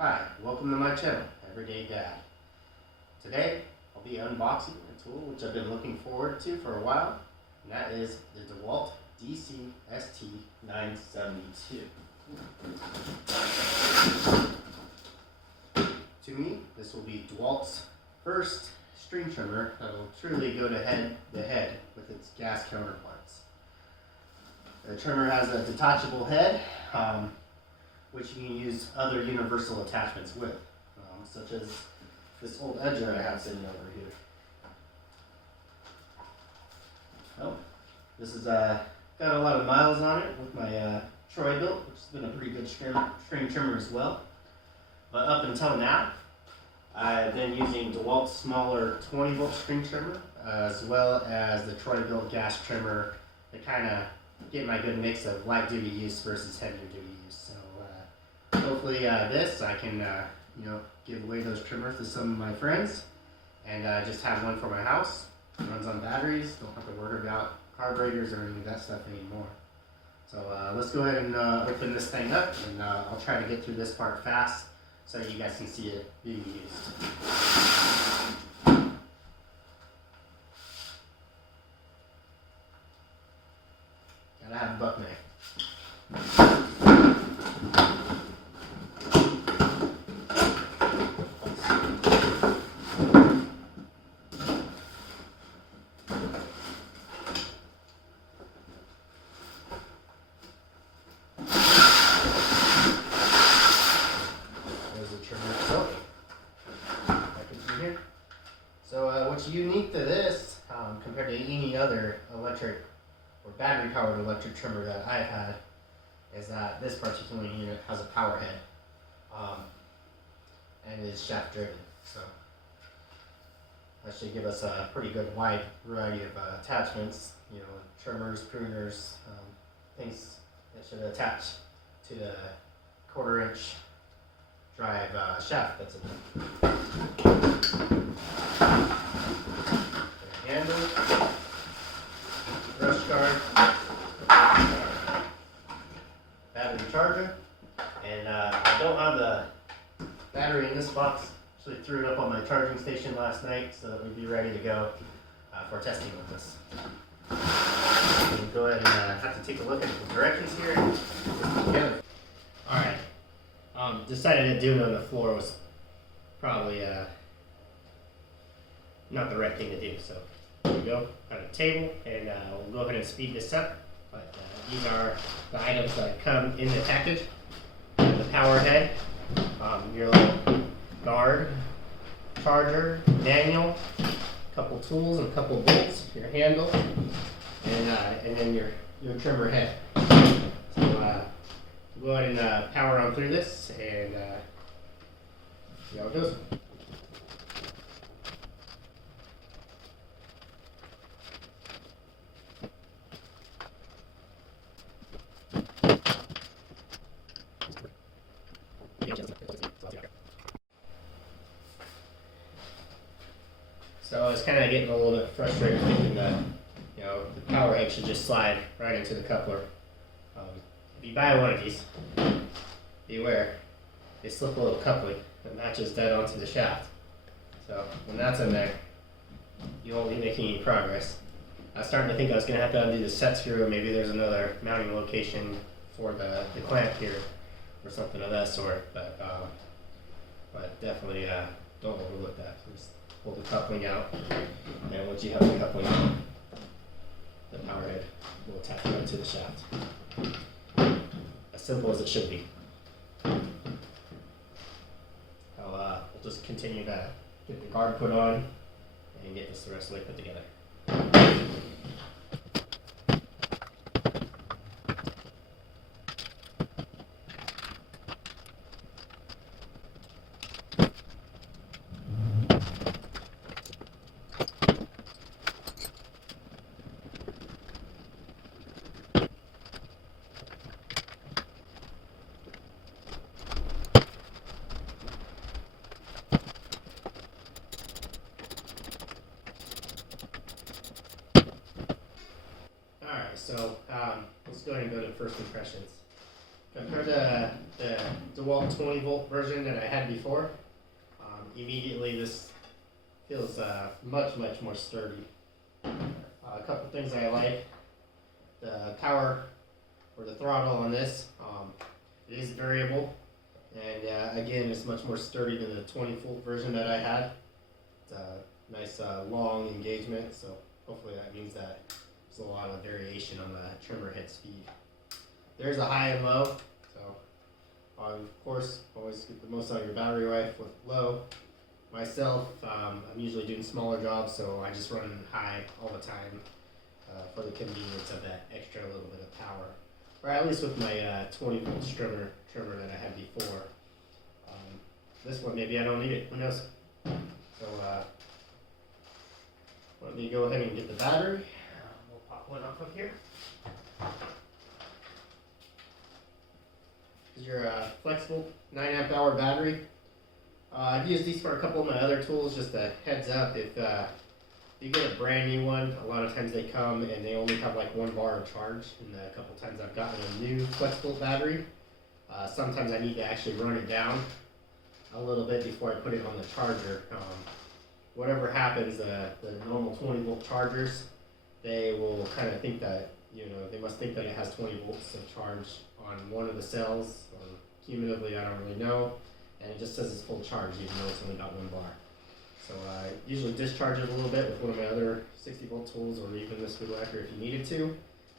Hi, welcome to my channel, Everyday Dad. Today, I'll be unboxing a tool which I've been looking forward to for a while, and that is the Dewalt DCST972. To me, this will be Dewalt's first string trimmer that will truly go head to head with its gas counterparts. The trimmer has a detachable head, which you can use other universal attachments with, such as this old edger I have sitting over here. Oh, this has got a lot of miles on it with my Troy built, which has been a pretty good string trimmer as well. But up until now, I've been using Dewalt's smaller 20-volt string trimmer, as well as the Troy built gas trimmer to kind of get my good mix of light duty use versus heavier duty use. So hopefully this I can give away those trimmers to some of my friends, and just have one for my house. It runs on batteries, don't have to worry about carburetors or any of that stuff anymore. So let's go ahead and open this thing up, and I'll try to get through this part fast so you guys can see it being used. Gotta have a buck knife. So what's unique to this compared to any other electric or battery powered electric trimmer that I've had is that this particular unit has a power head, and is shaft driven. So that should give us a pretty good wide variety of attachments, trimmers, pruners, things that should attach to the 1/4 inch drive shaft that's in there. Handle, brush guard, battery charger, and I don't have the battery in this box. Actually threw it up on my charging station last night so that we'd be ready to go for testing with this. We'll go ahead and have to take a look at the directions here and put it together. Alright, decided that doing it on the floor was probably not the right thing to do, so there we go, got a table, and we'll go ahead and speed this up. But these are the items that come in the package. The power head, your little guard, charger, manual, a couple tools and a couple bolts, your handle, and then your trimmer head. So we'll go ahead and power on through this and see how it goes. So I was kind of getting a little bit frustrated thinking that, the power head should just slide right into the coupler. If you buy one of these, beware, they slip a little coupling that matches dead onto the shaft. So when that's in there, you won't be making any progress. I was starting to think I was going to have to undo the set screw, and maybe there's another mounting location for the clamp here or something of that sort, but definitely don't overlook that. Just pull the coupling out, and once you have the coupling out, the power head will attach right to the shaft. As simple as it should be. We'll just continue to get the guard put on and get this the rest of the way put together. So let's go ahead and go to first impressions. Compared to the Dewalt 20-volt version that I had before, immediately this feels much more sturdy. A couple things I like: the power or the throttle on this. It is variable, and again, it's much more sturdy than the 20-volt version that I had. It's a nice long engagement, so hopefully that means that there's a lot of variation on the trimmer head speed. There's a high and low, so of course always get the most out of your battery life with low. Myself, I'm usually doing smaller jobs, so I just run high all the time for the convenience of that extra little bit of power. Or at least with my 20-volt trimmer that I had before. This one, maybe I don't need it, who knows? So let me go ahead and get the battery. We'll pop one off of here. This is your flexible 9 amp hour battery. I've used these for a couple of my other tools. Just a heads up, if you get a brand new one, a lot of times they come and they only have like 1 bar of charge. And a couple times I've gotten a new flexible battery. Sometimes I need to actually run it down a little bit before I put it on the charger. Whatever happens, the normal 20-volt chargers, they will kind of think that, they must think that it has 20 volts of charge on one of the cells, or cumulatively, I don't really know, and it just says it's full charge even though it's only got 1 bar. So I usually discharge it a little bit with one of my other 60-volt tools, or even this good whacker if you needed to,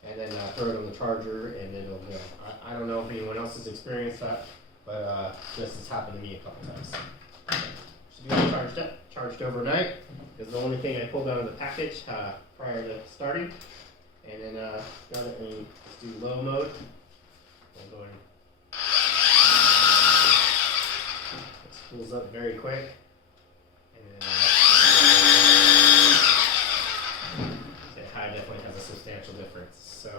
and then throw it on the charger and it'll go. I don't know if anyone else has experienced that, but this has happened to me a couple times. Should be all charged overnight, because the only thing I pulled out of the package prior to starting, and then got it in, let's do low mode. We'll go in. It spools up very quick, and then high definitely has a substantial difference. So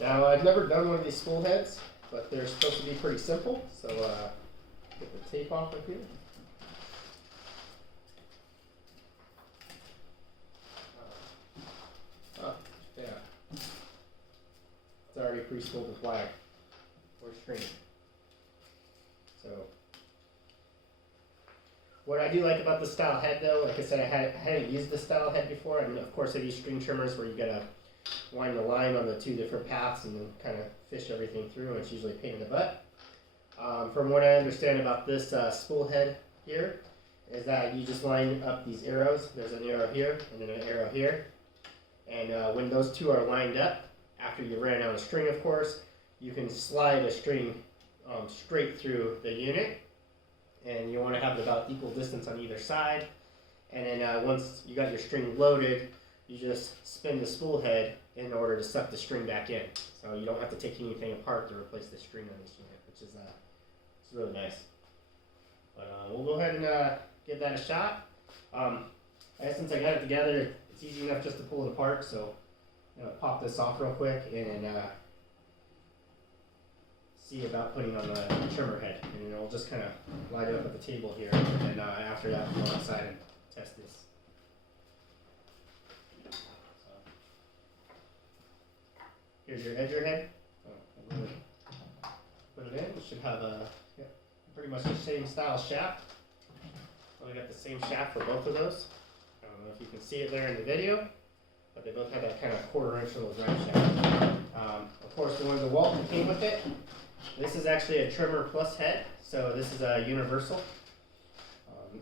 now I've never done one of these spool heads, but they're supposed to be pretty simple. So get the tape off of here. Yeah, it's already pre-spooled with wire or string. So what I do like about this style head, though, like I said, I hadn't used this style head before. I mean, of course, I use string trimmers where you gotta wind the line on the 2 different paths and then kind of fish everything through, and it's usually a pain in the butt. From what I understand about this spool head here, is that you just line up these arrows. There's an arrow here and then an arrow here. And when those 2 are lined up, after you ran out of string, of course, you can slide a string straight through the unit. And you want to have it about equal distance on either side. And then once you got your string loaded, you just spin the spool head in order to suck the string back in. So you don't have to take anything apart to replace the string on this unit, which is it's really nice. But we'll go ahead and give that a shot. Since I got it together, it's easy enough just to pull it apart. So I'm going to pop this off real quick and see about putting on the trimmer head. And then I'll just kind of light it up at the table here. And after that, we'll go outside and test this. Here's your edger head. Put it in. It should have pretty much the same style shaft. So we got the same shaft for both of those. I don't know if you can see it there in the video, but they both have that kind of 1/4 inch little drive shaft. Of course, the one Dewalt that came with it. This is actually a trimmer plus head, so this is a universal.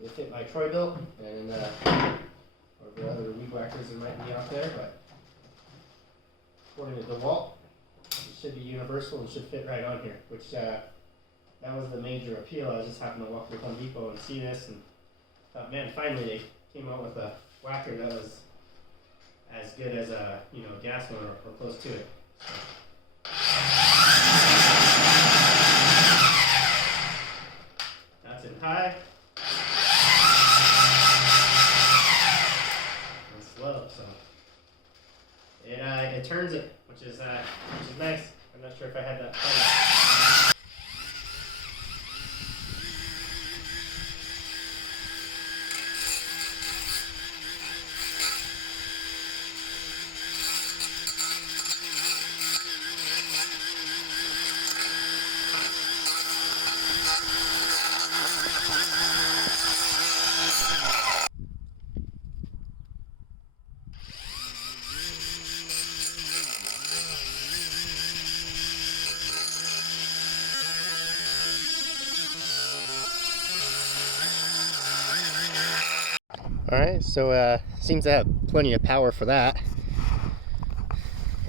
It fit my Troy built, and or the other weed whackers that might be out there, but according to Dewalt, it should be universal and should fit right on here, which that was the major appeal. I just happened to walk through Home Depot and see this, and thought, man, finally they came out with a whacker that was as good as a gas one or close to it. So. That's in high and slow, so it turns it, which is nice. I'm not sure if I had that fun. Alright, so seems to have plenty of power for that.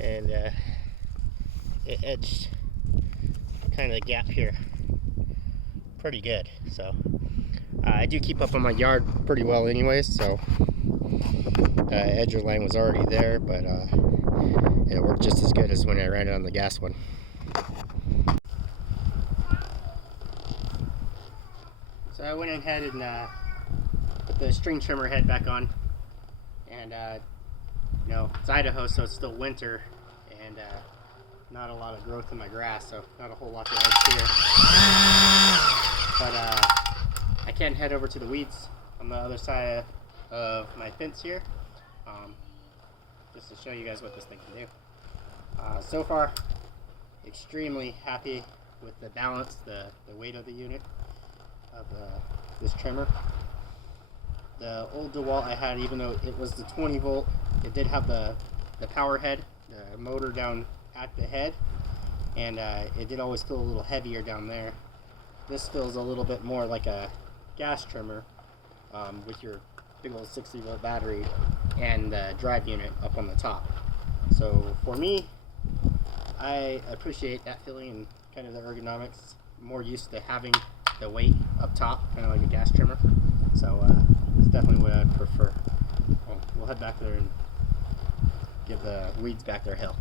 And it edged kind of the gap here pretty good. So I do keep up on my yard pretty well anyways, so edger line was already there, but it worked just as good as when I ran it on the gas one. So I went ahead and put the string trimmer head back on, and you know, it's Idaho, so it's still winter, and not a lot of growth in my grass, so not a whole lot to edge here. But I can head over to the weeds on the other side of my fence here, just to show you guys what this thing can do. So far, extremely happy with the balance, the weight of the unit of this trimmer. The old Dewalt I had, even though it was the 20 volt, it did have the power head, the motor down at the head, and it did always feel a little heavier down there. This feels a little bit more like a gas trimmer with your big old 60 volt battery and the drive unit up on the top. So for me, I appreciate that feeling and kind of the ergonomics. I'm more used to having the weight up top, kind of like a gas trimmer. So it's definitely what I'd prefer. We'll head back there and give the weeds back their hill.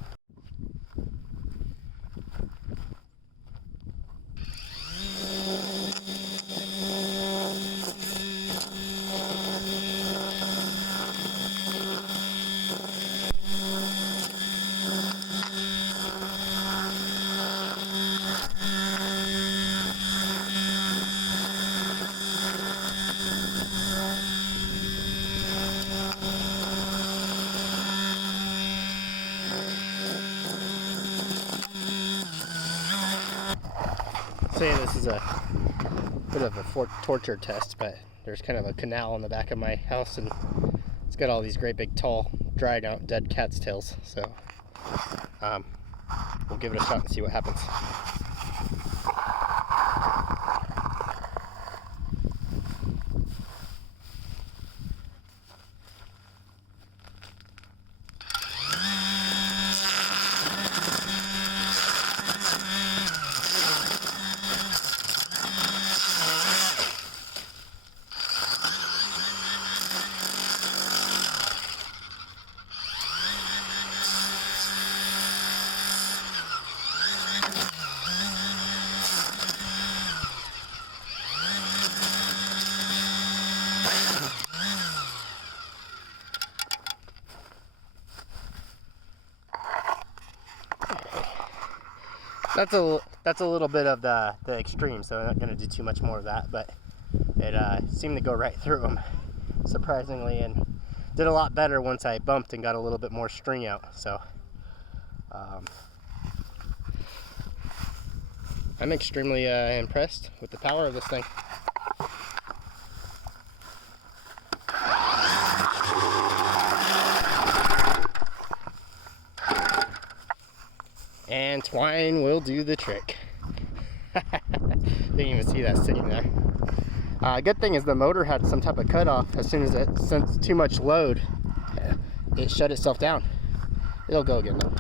Say this is a bit of a torture test, but there's kind of a canal in the back of my house, and it's got all these great big tall dried out dead cat's tails, so we'll give it a shot and see what happens. That's a little bit of the extreme, so I'm not going to do too much more of that, but it seemed to go right through them, surprisingly, and did a lot better once I bumped and got a little bit more string out. So I'm extremely impressed with the power of this thing. And twine will do the trick. Didn't even see that sitting there. Good thing is the motor had some type of cutoff. As soon as it sensed too much load, it shut itself down. It'll go again though.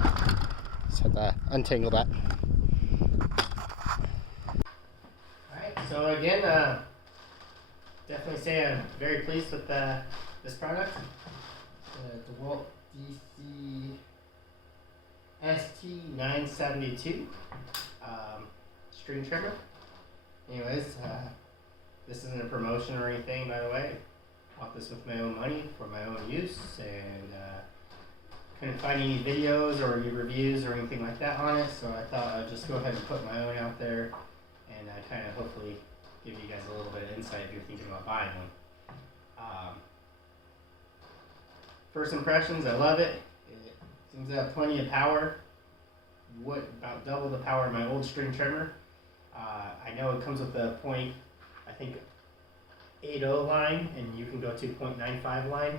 Just have to untangle that. Alright, so again, definitely say I'm very pleased with this product. The Dewalt DCST972 string trimmer. Anyways, this isn't a promotion or anything, by the way. I bought this with my own money for my own use, and couldn't find any videos or any reviews or anything like that on it, so I thought I'd just go ahead and put my own out there, and kind of hopefully give you guys a little bit of insight if you're thinking about buying one. First impressions, I love it. It seems to have plenty of power. About double the power of my old string trimmer. I know it comes with a point, I think 8.0 line, and you can go to 0.95 line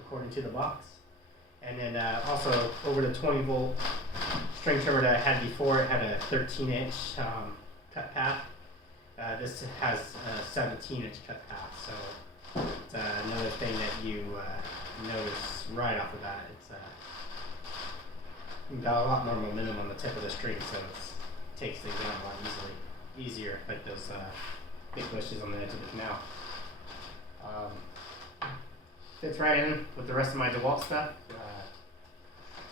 according to the box. And then also over the 20 volt string trimmer that I had before, it had a 13-inch cut path. This has a 17-inch cut path, so it's another thing that you notice right off the bat. It's got a lot more momentum on the tip of the string, so it takes things out a lot easier, like those big bushes on the edge of the canal. Fits right in with the rest of my Dewalt stuff.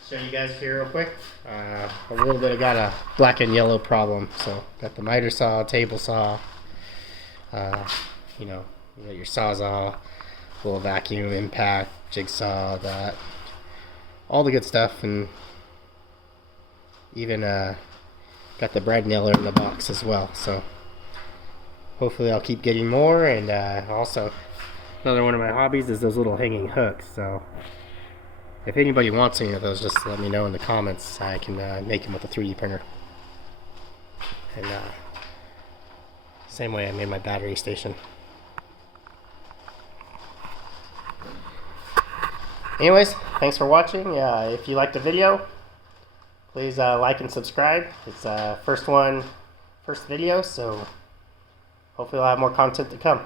Show you guys here real quick. A little bit, I got a black and yellow problem, so got the miter saw, table saw, you got your sawzall, little vacuum, impact, jigsaw, that, all the good stuff, and even got the bread nailer in the box as well. So hopefully I'll keep getting more, and also another one of my hobbies is those little hanging hooks. So if anybody wants any of those, just let me know in the comments. I can make them with a 3D printer. And same way I made my battery station. Anyways, thanks for watching. If you liked the video, please like and subscribe. It's first video, so hopefully I'll have more content to come.